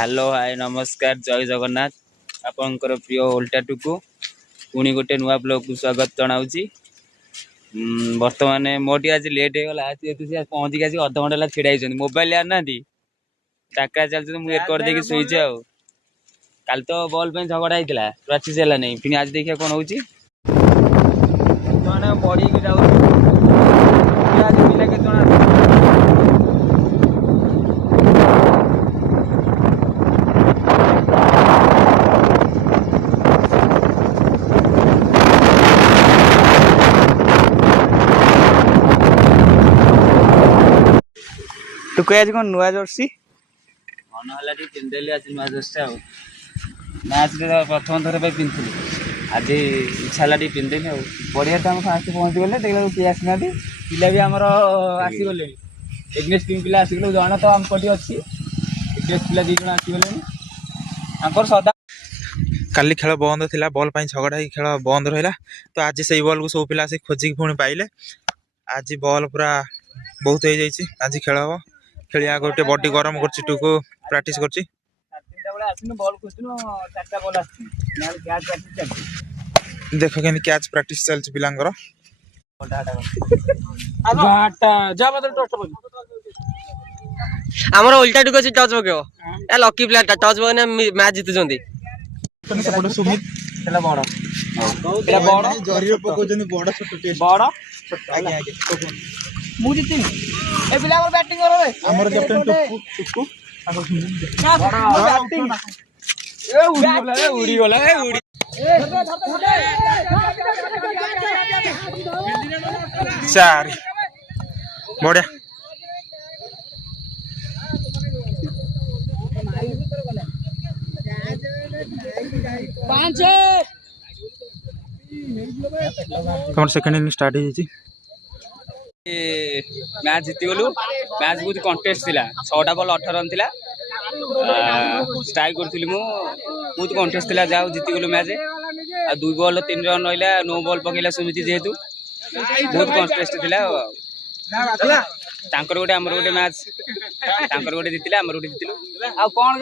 Hello hi नमस्कार जय जगन्नाथ आपणकर प्रिय ओल्टाटू को पुणी गोटे नुआ ब्लॉग को स्वागत जनाऊँगी। बर्तमान मोटी आज लेट हो गला पहुँचिक आज अध घंटा ढड़ा मोबाइल आना टाका चलते मुझे एकर देखिए शुचे आ काल तो बॉल पे झगड़ा होता प्राक्टिस है नहीं फिर आज देखिए कौन हो पढ़ी पिला के तू कह आज कौन नुआ जर्सी मन है पिंधेली आज नुआ जर्सी मैच प्रथम थर पर पिंधुली आज इच्छा है पिंधेली बढ़िया तो हम फास्ट पहुँची गले देखा किए आसना पिला भी आमर आसीगले एग्नेस टीम पिला आसीगले जन तो आम पटी अच्छी एग्नेस पिला दी जन आसीगले सदा काली खेल बंद थिला बॉल पाई झगड़ा ही खेल बंद रहा तो आज से बॉल को सब पिला आसिक खोजिक पुणी पाइले आज बॉल पूरा बहुत हो जाइए आज खेल हम खेलिया गोटे बॉडी गरम कर टुकु प्रैक्टिस कर देख के कैच प्रैक्टिस चलती पिलांकर आमर उल्टा टुक अच्छी टच पकेब ए लकी प्लेयर टच पकने मैच जीतुंट सुमित बड़ मु जीतिनी ए पिला बैटिंग कर हमर कैप्टन टुकु उड़ी गला चार बढ़िया तुम सेकेंड इनिंग स्टार्ट हो मैच जीतीगलु मैच बहुत कंटेस्ट थिला 6टा बॉल 18 रन थिला स्ट्राइक करथिली मु बहुत कंटेस्ट थिला जाऊ जीतीगलु मैच आ 2 बॉल 3 रन रहिला नो बॉल पकेला समिति जेहेतु बहुत कंटेस्ट थिला तांकर गोटे हमर गोटे मैच तांकर गोटे जीतिला हमर गोटे जीतिलु आ कोन